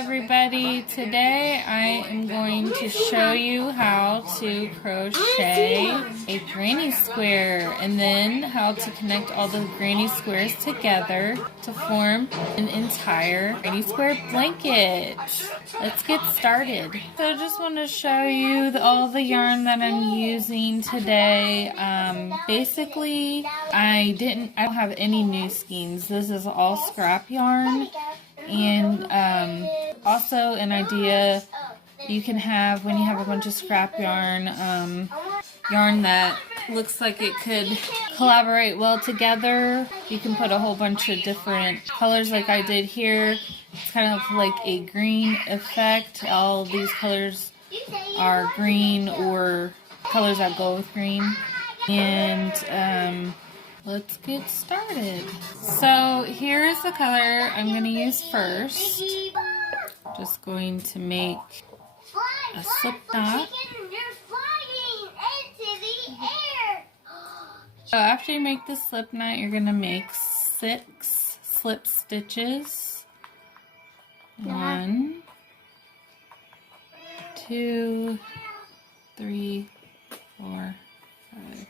everybody. Today I am going to show you how to crochet a granny square and then how to connect all the granny squares together to form an entire granny square blanket. Let's get started. So I just want to show you all the yarn that I'm using today. Basically I don't have any new skeins. This is all scrap yarn. And also an idea you can have when you have a bunch of scrap yarn, yarn that looks like it could collaborate well together. You can put a whole bunch of different colors like I did here. It's kind of like a green effect. All these colors are green or colors that go with green. And let's get started. So here's the color I'm going to use first. Just going to make a slip knot. So after you make the slip knot, you're going to make 6 slip stitches. 1, 2, 3, 4, 5,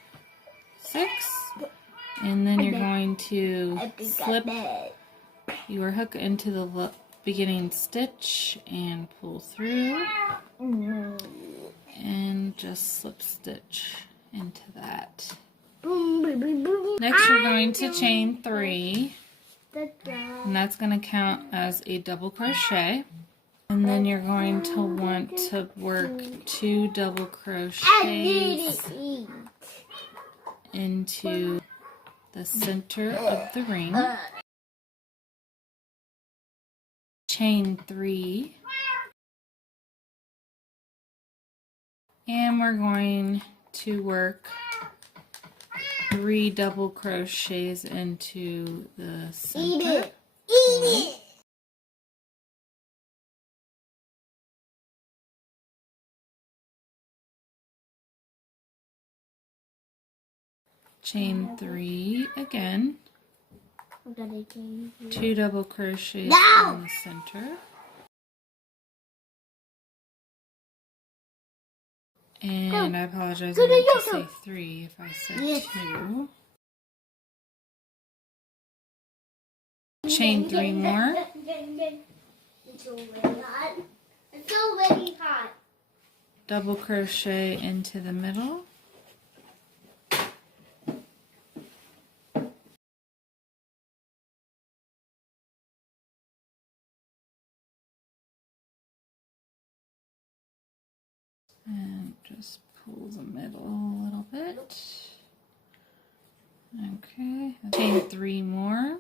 6. And then you're going to slip your hook into the beginning stitch and pull through and just slip stitch into that. Next you're going to chain 3 and that's going to count as a double crochet. And then you're going to want to work 2 double crochets into the center of the ring. Chain 3. And we're going to work 3 double crochets into the center. Chain 3 again. 2 double crochets in the center. And I apologize, I meant to say 3 if I said 2. Chain 3 more. It's already hot. It's already hot. Double crochet into the middle. And just pull the middle a little bit. Okay, chain 3 more.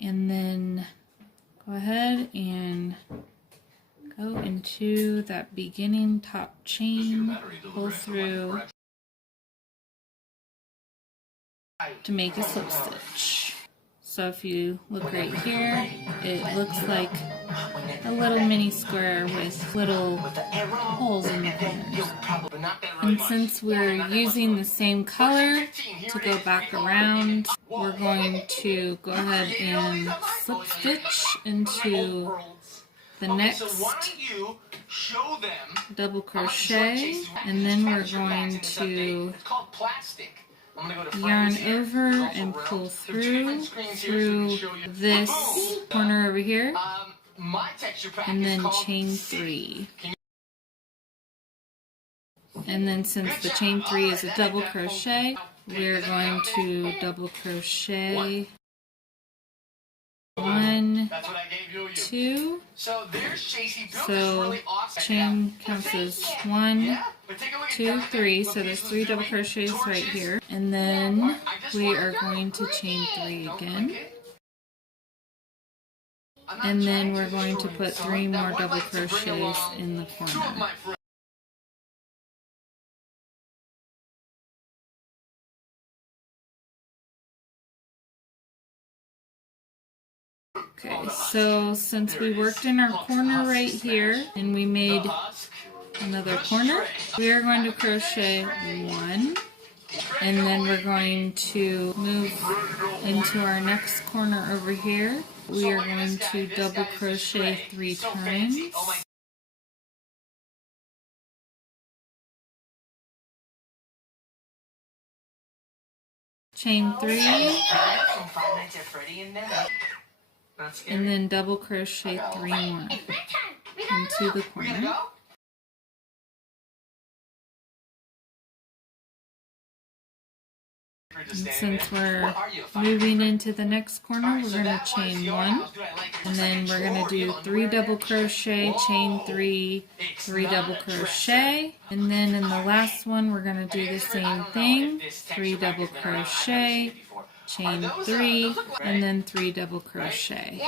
And then go ahead and go into that beginning top chain, pull through to make a slip stitch. So if you look right here, it looks like a little mini square with little holes in the corners. And since we're using the same color to go back around, we're going to go ahead and slip stitch into the next double crochet, and then we're going to yarn over and pull through this corner over here, and then chain 3. And then since the chain 3 is a double crochet, we're going to double crochet 1, 2. So chain counts as 1, 2, 3. So there's 3 double crochets right here. And then we are going to chain 3 again. And then we're going to put 3 more double crochets in the corner. Okay, so since we worked in our corner right here and we made another corner, we are going to crochet 1, And then we're going to move into our next corner over here. We are going to double crochet 3 times. Chain 3, and then double crochet 3 more into the corner. And since we're moving into the next corner, we're going to chain 1, and then we're going to do 3 double crochet, chain 3, 3 double crochet, and then in the last one we're going to do the same thing, 3 double crochet, chain 3, and then 3 double crochet.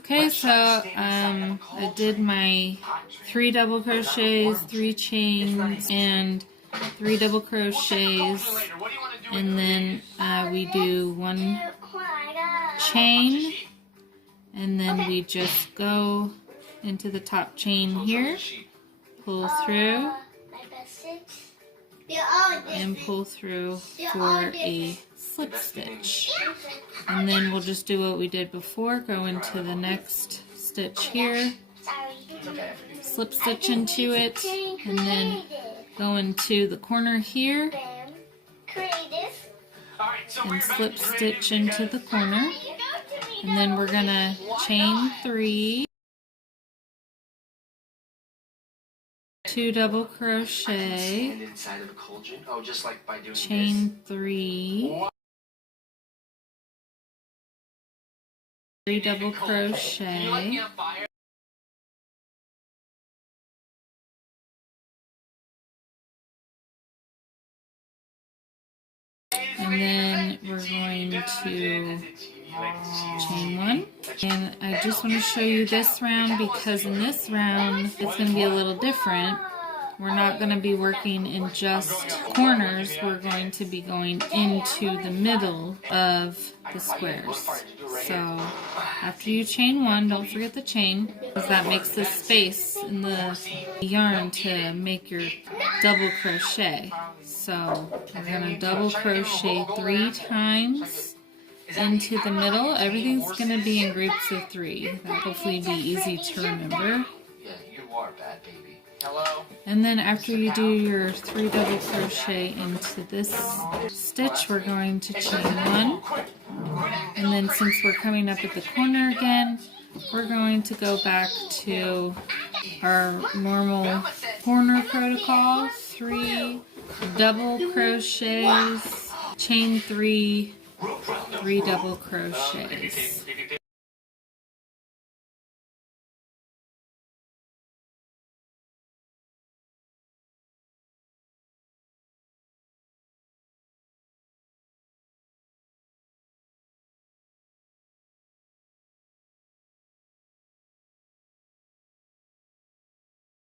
Okay, so I did my 3 double crochets, 3 chains, and 3 double crochets, and then we do 1 chain, and then we just go into the top chain here, pull through, and pull through for a slip stitch. And then we'll just do what we did before, go into the next stitch here, slip stitch into it, and then go into the corner here and slip stitch into the corner, and then we're gonna chain 3, 2 double crochet, chain 3, 3 double crochet, and then we're going to chain 1. And I just want to show you this round because in this round it's going to be a little different. We're not going to be working in just corners, we're going to be going into the middle of the squares. So after you chain 1, don't forget the chain, because that makes the space in the yarn to make your double crochet. So we're going to double crochet 3 times into the middle. Everything's going to be in groups of 3. That'll hopefully be easy to remember. And then after you do your 3 double crochet into this stitch, we're going to chain 1. And then since we're coming up at the corner again, we're going to go back to our normal corner protocol. 3 double crochets, chain 3, 3 double crochets.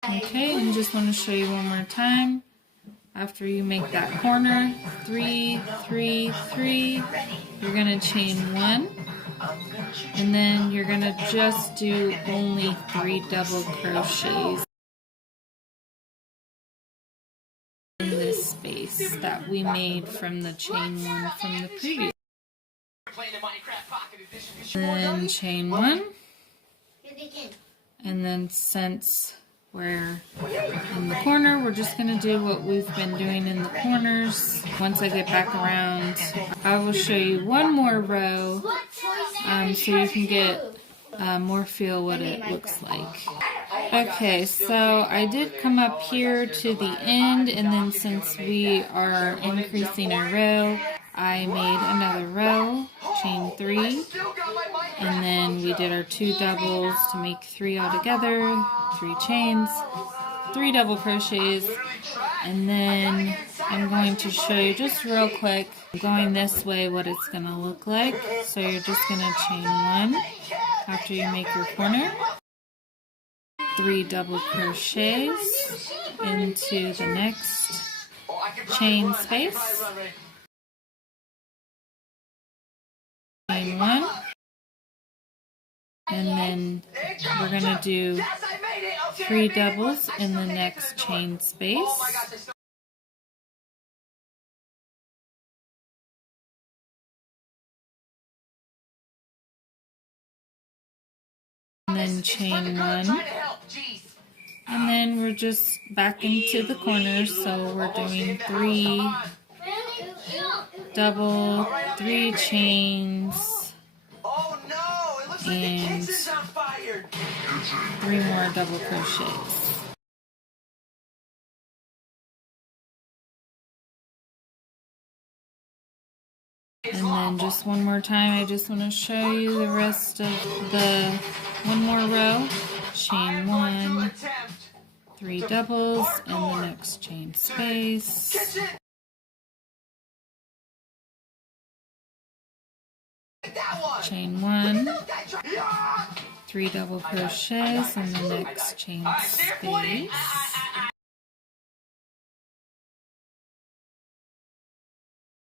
Okay, and just want to show you one more time. After you make that corner, 3, 3, 3, you're going to chain 1, and then you're going to just do only 3 double crochets in this space that we made from the chain 1 from the previous. Then chain 1, and then since we're in the corner, we're just going to do what we've been doing in the corners. Once I get back around, I will show you one more row so you can get more feel what it looks like. Okay, so I did come up here to the end, and then since we are increasing our row, I made another row, chain 3, and then we did our 2 doubles to make 3 altogether, 3 chains, 3 double crochets, and then I'm going to show you just real quick, going this way, what it's going to look like. So you're just going to chain 1 after you make your corner, 3 double crochets into the next chain space, chain 1, and then we're going to do 3 doubles in the next chain space, and then chain 1. And then we're just back into the corner, so we're doing 3 double, 3 chains, and 3 more double crochets. And then just one more time, I just want to show you the rest of the one more row. Chain 1, 3 doubles, and the next chain space. Chain 1, 3 double crochets, and the next chain space.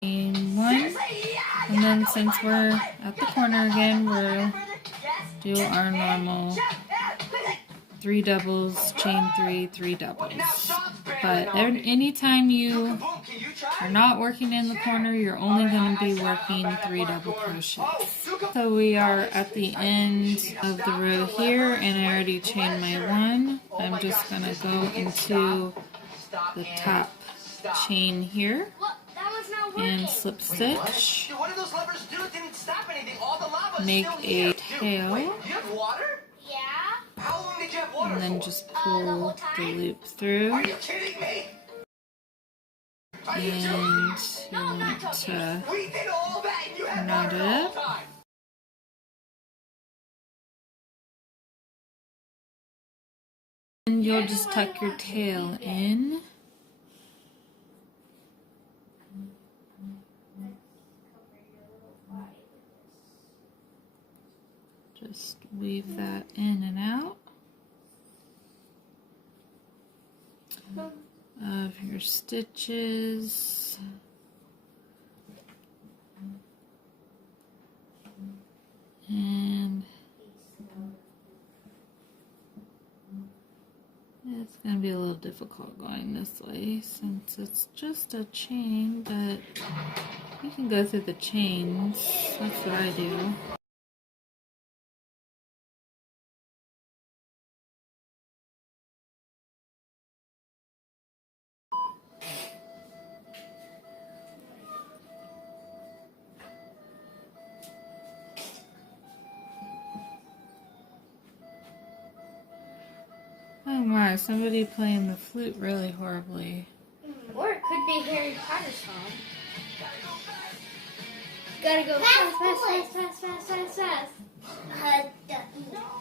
Chain 1, and then since we're at the corner again, we'll do our normal 3 doubles, chain 3, 3 doubles. But anytime you are not working in the corner, you're only going to be working 3 double crochets. So we are at the end of the row here, and I already chained my 1. I'm just going to go into the top chain here and slip stitch, make a tail, and then just pull the loop through, and you want to knot it up. And you'll just tuck your tail in. Just weave that in and out of your stitches. And it's going to be a little difficult going this way since it's just a chain, but you can go through the chains. That's what I do. Oh my, somebody playing the flute really horribly. Or it could be Harry Potter song. Gotta go fast.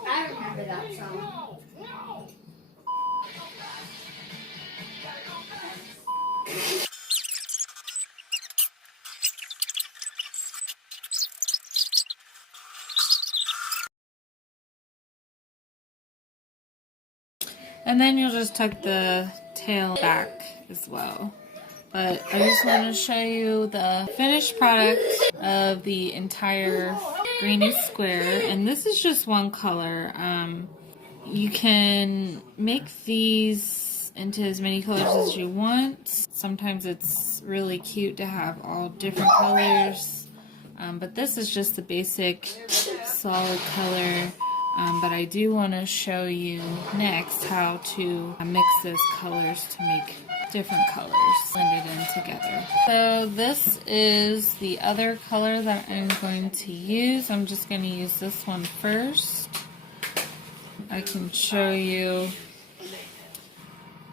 I remember that song. And then you'll just tuck the tail back as well. But I just want to show you the finished product of the entire greeny square. And this is just one color. You can make these into as many colors as you want. Sometimes it's really cute to have all different colors. But this is just the basic solid color. But I do want to show you next how to mix those colors to make different colors blended in together. So this is the other color that I'm going to use. I'm just going to use this one first. I can show you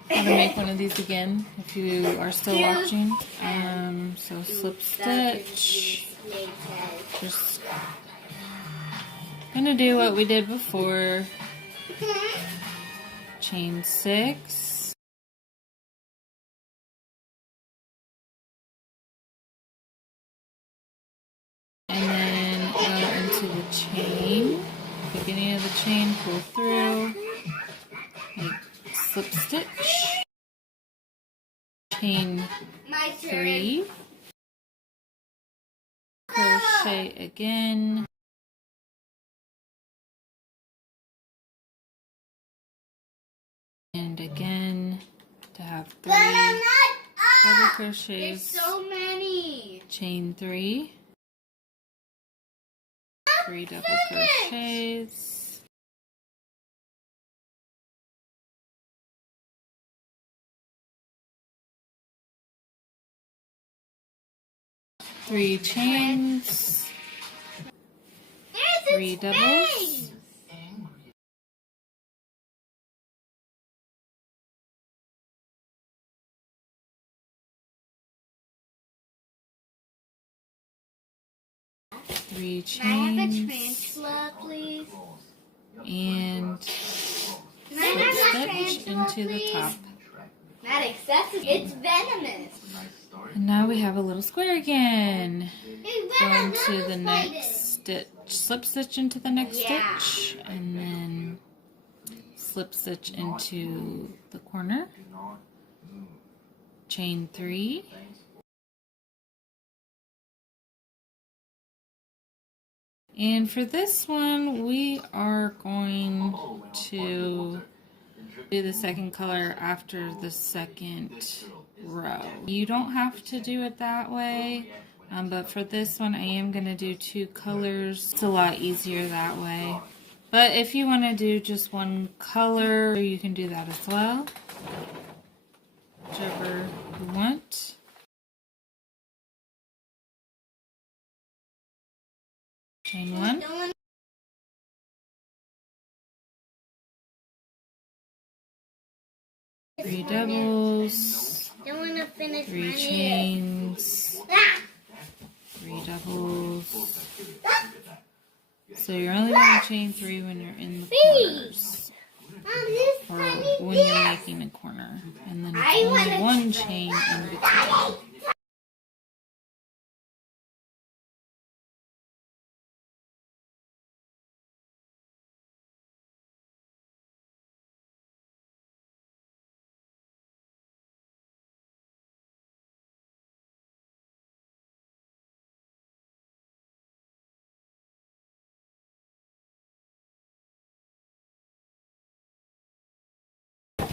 how to make one of these again if you are still watching. So slip stitch. Just gonna do what we did before. Chain 6. And then go into the chain. Beginning of the chain, pull through. Make slip stitch. Chain 3. Crochet again. And again to have 3 double crochets. There's so many. Chain 3. 3 double crochets. 3 chains, 3 doubles,3 Can I have a chains, tarantula, please? and Can I have a stitch tarantula, into the please? top. Maddox, it's venomous. And now we have a little square again. It's Go venomous. into the next stitch, slip stitch into the next Yeah. stitch, and then slip stitch into the corner, chain 3, and for this one we are going to do the second color after the second row. You don't have to do it that way, but for this one I am going to do 2 colors. It's a lot easier that way. But if you want to do just one color, you can do that as well. Whichever you want. Chain 1. 3 doubles. Don't want to finish 3 my chains. 3 doubles. So you're only going to chain 3 when you're in the corners. Or when you're making a corner. And then it's only 1 chain in between.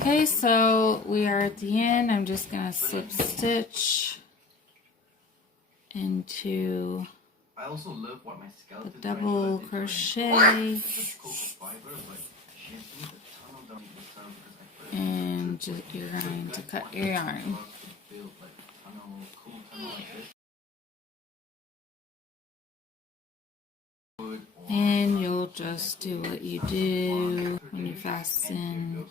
Okay, so we are at the end. I'm just going to slip stitch into the double crochet and you're going to cut your yarn. And you'll just do what you do when you fasten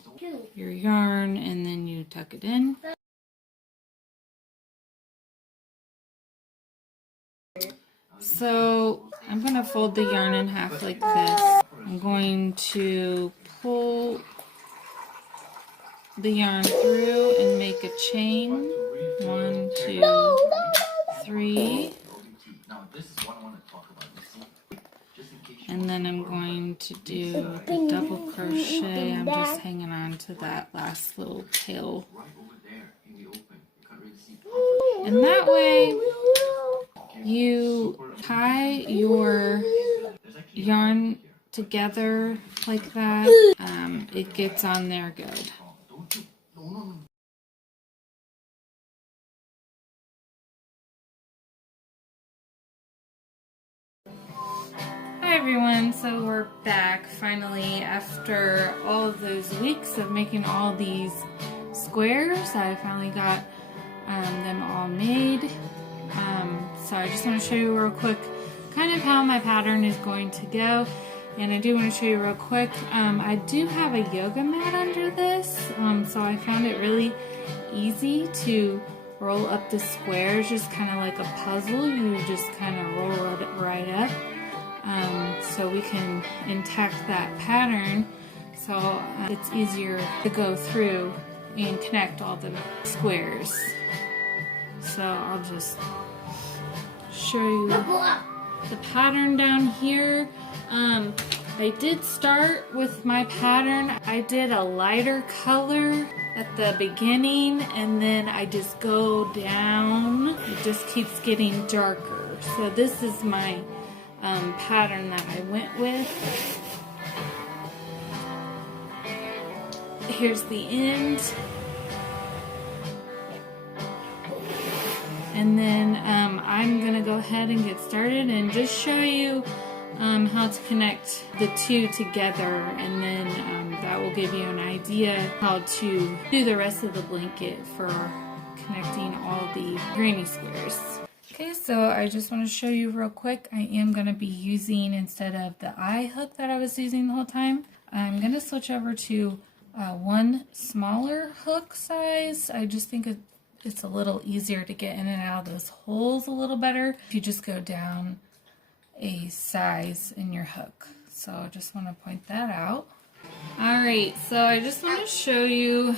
your yarn, and then you tuck it in. So I'm going to fold the yarn in half like this. I'm going to pull the yarn through and make a chain. 1, 2, 3. And then I'm going to do the double crochet. I'm just hanging on to that last little tail. And that way you tie your yarn together like that. It gets on there good. Hi everyone, so we're back finally after all of those weeks of making all these squares. I finally got them all made. So I just want to show you real quick kind of how my pattern is going to go. And I do want to show you real quick, I do have a yoga mat under this, so I found it really easy to roll up the squares, just kind of like a puzzle. You just kind of roll it right up. So we can intact that pattern, so it's easier to go through and connect all the squares. So I'll just show you the pattern down here. I did start with my pattern. I did a lighter color at the beginning, and then I just go down. It just keeps getting darker. So this is my pattern that I went with. Here's the end. And then I'm going to go ahead and get started and just show you how to connect the two together, and then that will give you an idea how to do the rest of the blanket for connecting all the granny squares. Okay, so I just want to show you real quick. I am going to be using, instead of the eye hook that I was using the whole time, I'm going to switch over to one smaller hook size. I just think it's a little easier to get in and out of those holes a little better if you just go down a size in your hook. So I just want to point that out. Alright, so I just want to show you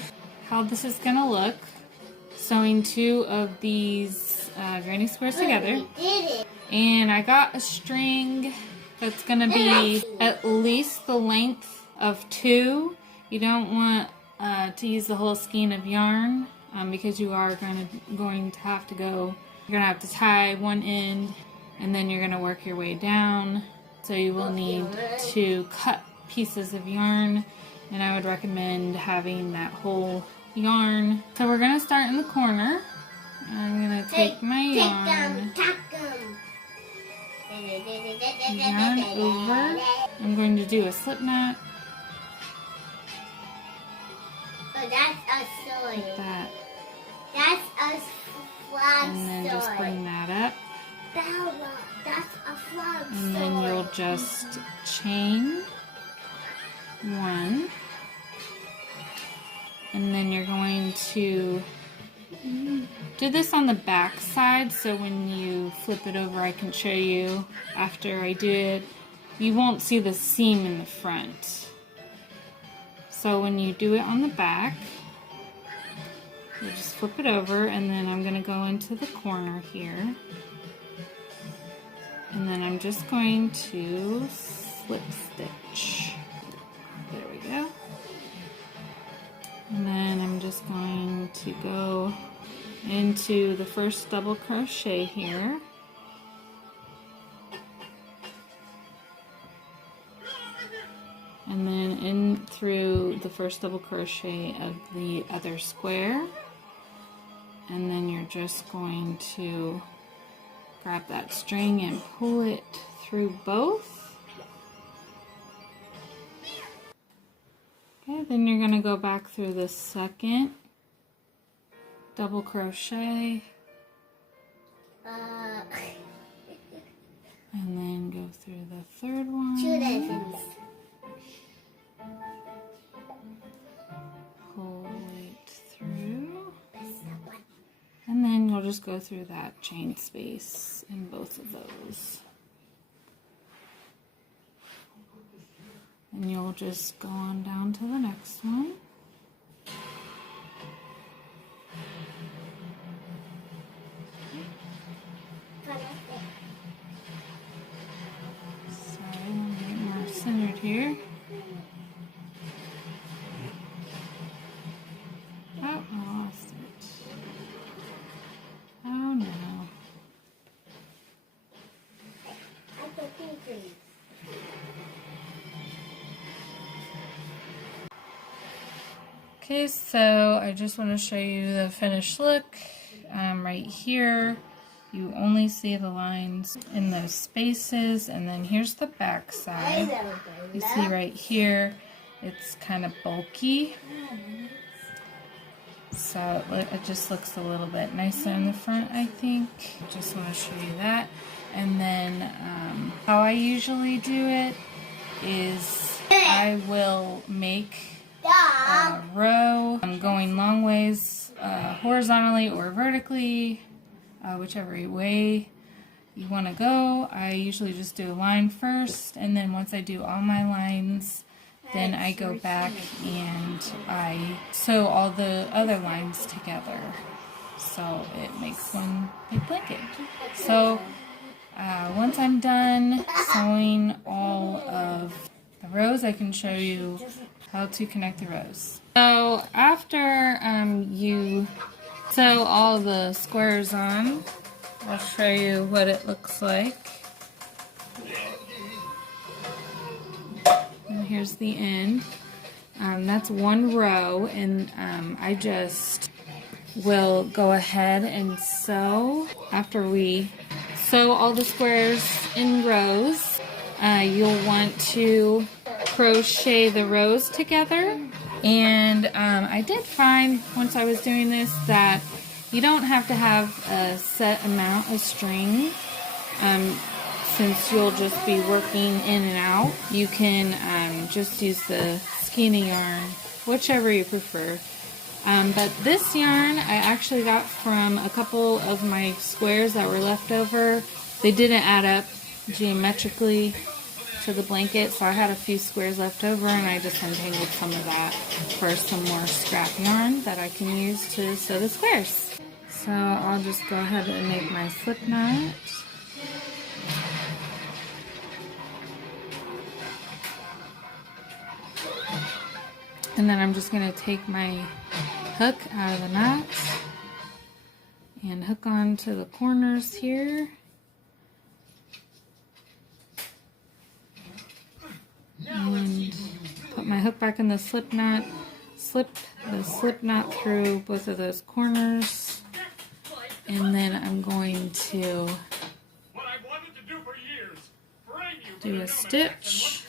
how this is going to look. Sewing two of these granny squares together. And I got a string that's going to be at least the length of 2. You don't want to use the whole skein of yarn because you are going to have to go, you're going to have to tie one end and then you're going to work your way down. So you will need to cut pieces of yarn, and I would recommend having that whole yarn. So we're going to start in the corner. I'm going to take my yarn over. I'm going to do a slip knot. Oh, that's a sword. Like that. That's a flag and then sword. just bring that up. Bella, that's a flag sword. And then you'll just chain 1. And then you're going to do this on the back side, so when you flip it over I can show you after I do it. You won't see the seam in the front. So when you do it on the back, you just flip it over, and then I'm going to go into the corner here. And then I'm just going to slip stitch. There we go. And then I'm just going to go into the first double crochet here. And then in through the first double crochet of the other square. And then you're just going to grab that string and pull it through both. Okay, then you're going to go back through the second double crochet. And then go through the third one. Pull it through. And then you'll just go through that chain space in both of those. And you'll just go on down to the next one. Sorry, I'm getting more centered here. Oh, I lost it. Oh no. Okay, so I just want to show you the finished look. Right here, you only see the lines in those spaces, and then here's the back side. You see right here, it's kind of bulky. So it just looks a little bit nicer in the front, I think. Just want to show you that. And then how I usually do it is I will make a row. I'm going long ways horizontally or vertically, whichever way you want to go. I usually just do a line first, and then once I do all my lines, then I go back and I sew all the other lines together, so it makes one big blanket. So once I'm done sewing all of the rows, I can show you how to connect the rows. So after you sew all the squares on, I'll show you what it looks like. And here's the end. That's one row, and I just will go ahead and sew. After we sew all the squares in rows, you'll want to crochet the rows together. And I did find, once I was doing this, that You don't have to have a set amount of string. Since you'll just be working in and out, you can just use the skein yarn, whichever you prefer. But this yarn I actually got from a couple of my squares that were left over. They didn't add up geometrically to the blanket, so I had a few squares left over and I just untangled some of that for some more scrap yarn that I can use to sew the squares. So I'll just go ahead and make my slip knot. And then I'm just going to take my hook out of the knot and hook on to the corners here. And put my hook back in the slip knot, slip the slip knot through both of those corners, and then I'm going to do a stitch,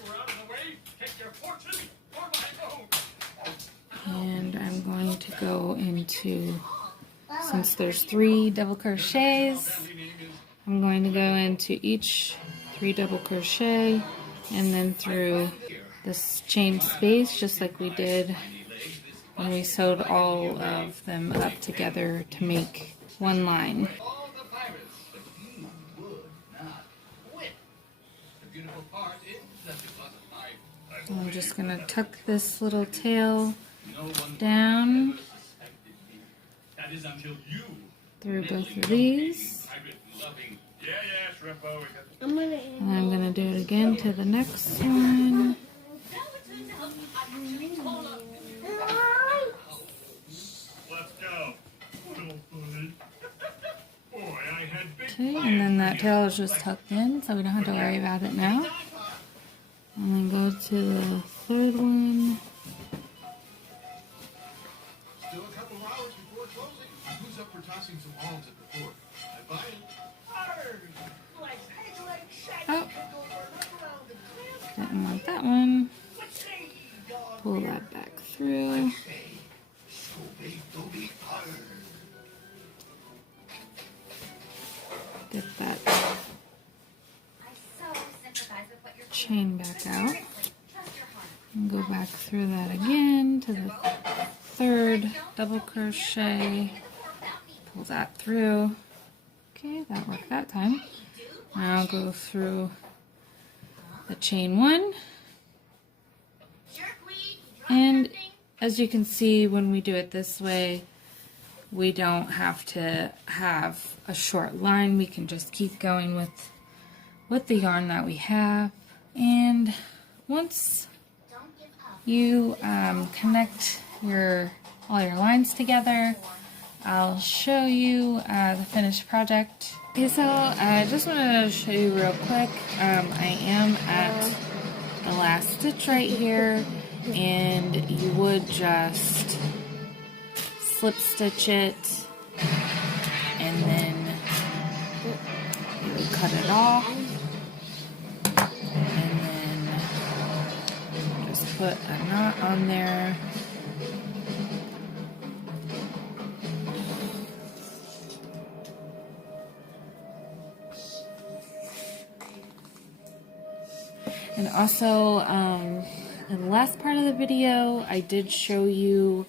and I'm going to go into, since there's 3 double crochets, I'm going to go into each 3 double crochet and then through this chain space, just like we did when we sewed all of them up together to make one line. I'm just going to tuck this little tail down through both of these. And I'm going to do it again to the next one. Okay, and then that tail is just tucked in, so we don't have to worry about it now. And then go to the third one. Still a couple of hours before closing. Who's up for tossing some alms at the fort? I buy it. Oh, didn't want that one. Pull that back through. Get that chain back out. And go back through that again to the 3rd double crochet. Pull that through. Okay, that worked that time. Now I'll go through the chain 1. And as you can see, when we do it this way, we don't have to have a short line. We can just keep going with the yarn that we have. And once you connect all your lines together, I'll show you the finished project. Okay, so I just wanted to show you real quick. I am at the last stitch right here, and you would just slip stitch it, and then you would cut it off, and then just put a knot on there. And also, in the last part of the video, I did show you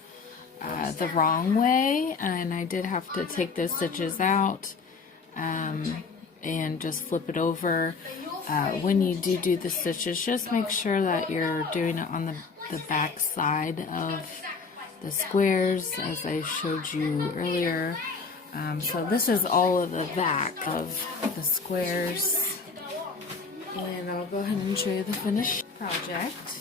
the wrong way, and I did have to take those stitches out and just flip it over. When you do the stitches, just make sure that you're doing it on the back side of the squares, as I showed you earlier. So this is all of the back of the squares. And I'll go ahead and show you the finished project.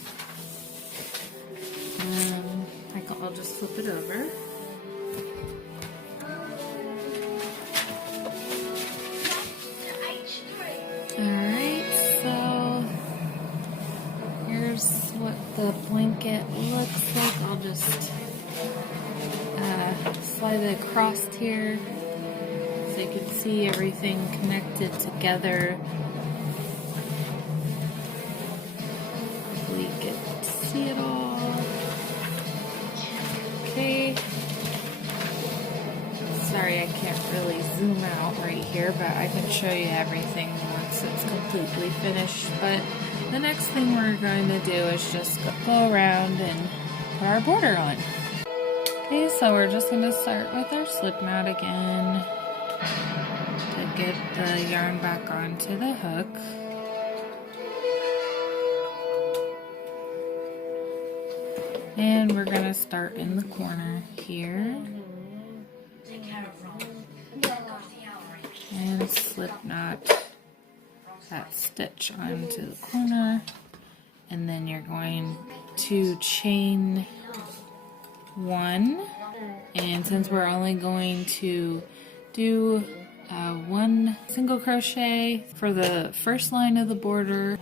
I'll just flip it over. Alright, so here's what the blanket looks like. I'll just slide it across here so you can see everything connected together. Hopefully you can see it all. Okay. Sorry zoom out right here, but I can show you everything once it's completely finished. But the next thing we're going to do is just go around and put our border on. Okay, so we're just going to start with our slip knot again to get the yarn back onto the hook. And we're going to start in the corner here. And slip knot that stitch onto the corner. And then you're going to chain 1. And since we're only going to do 1 single crochet for the first line of the border,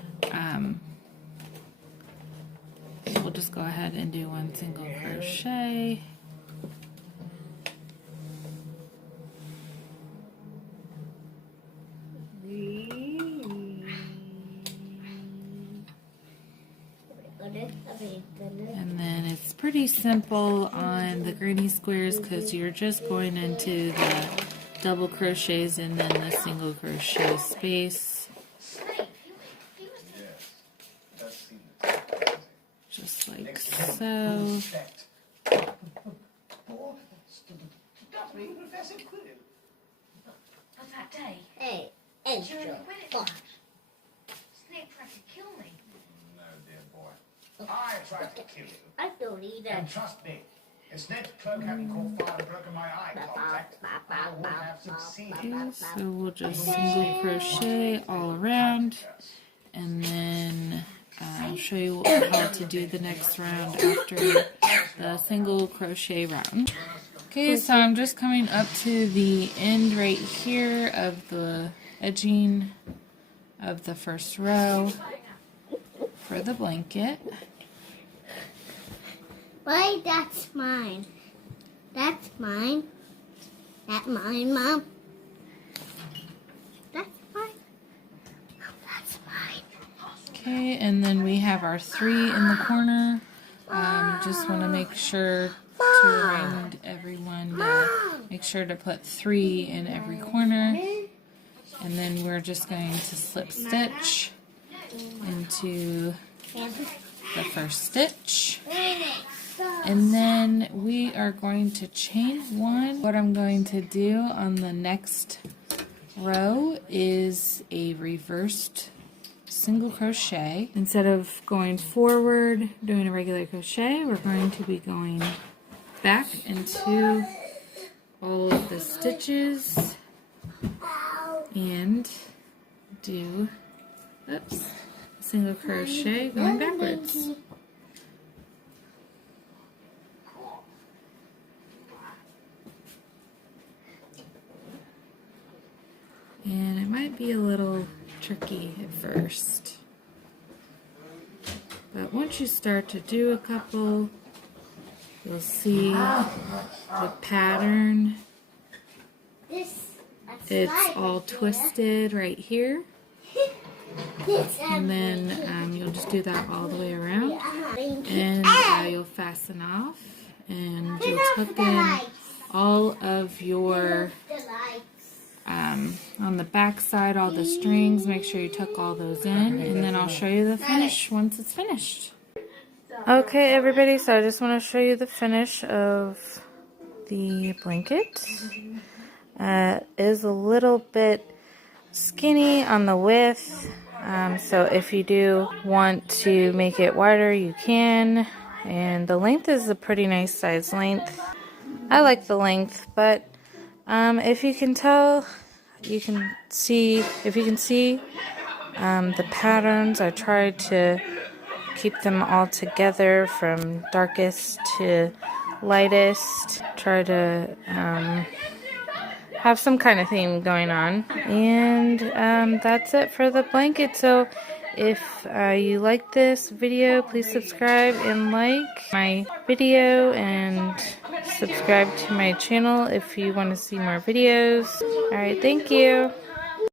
we'll just go ahead and do 1 single crochet. And then it's pretty simple on the granny squares because you're just going into the double crochets and then the single crochet space. Just like so. Hey, Angel. Snake tried to kill me. No, dear boy. I tried to kill you. I don't either. And trust me, if Snape's cloak hadn't caught fire and broken my eye contact, I would have succeeded. Okay, so we'll just single crochet all around, and then I'll show you how to do the next round after the single crochet round. Okay, so I'm just coming up to the end right here of the edging of the first row for the blanket. Why, that's mine. That's mine. That's mine, Mom. That's mine. Mom, that's mine. Okay, and then we have our 3 in the corner. Just want to make sure to remind everyone to make sure to put 3 in every corner. And then we're just going to slip stitch into the first stitch. And then we are going to chain 1. What I'm going to do on the next row is a reversed single crochet. Instead of going forward, doing a regular crochet, we're going to be going back into all of the stitches and do, single crochet going backwards. And it might be a little tricky at first, but once you start to do a couple, you'll see the pattern. It's all twisted right here, and then you'll just do that all the way around, and you'll fasten off, and you'll tuck in all of your on the back side, all the strings. Make sure you tuck all those in, and then I'll show you the finish once it's finished. Okay, everybody, so I just want to show you the finish of the blanket. It is a little bit skinny on the width, so if you do want to make it wider, you can. And the length is a pretty nice size length. I like the length, but if you can tell, you can see, if you can see the patterns, I tried to keep them all together from darkest to lightest. Try to have some kind of theme going on. And that's it for the blanket. So if you like this video, please subscribe and like my video, and subscribe to my channel if you want to see more videos. Alright, thank you.